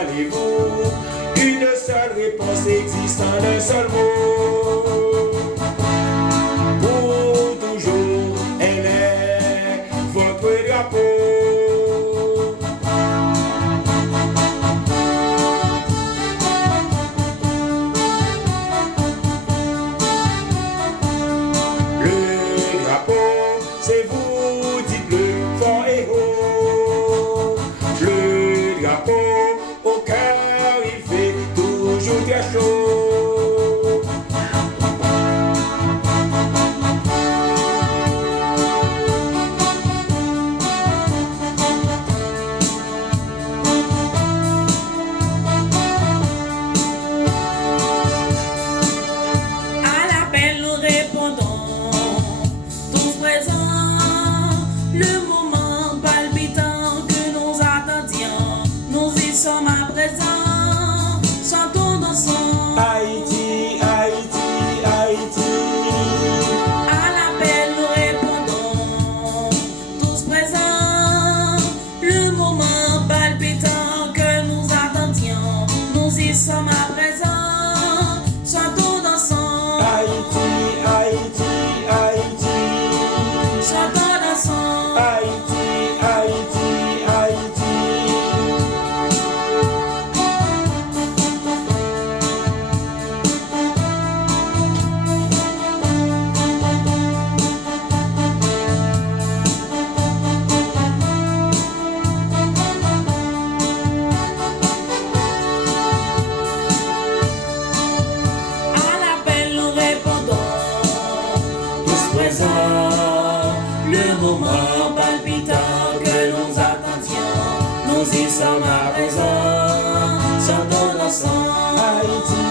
allez-vous? Une seule réponse existe en un seul mot. Pour toujours, elle est votre drapeau. Le drapeau, c'est vous, dites-le fort et haut. Le drapeau, au cœur, il fait toujours très chaud. À l'appel, nous répondons, tous présents, le moment palpitant que nous attendions, nous y sommes à présent, chantons, dansons. Haïti, Haïti, Haïti. À l'appel, nous répondons, tous présents, le moment palpitant que nous attendions, nous y sommes à présent, chantons, dansons. Haïti, Haïti, Haïti. Chantons, dansons. Haïti, Haïti, Haïti. À l'appel, nous répondons, Tous présents, le moment palpitant que nous attendions, nous y sommes à présent, chantons, dansons. Haïti,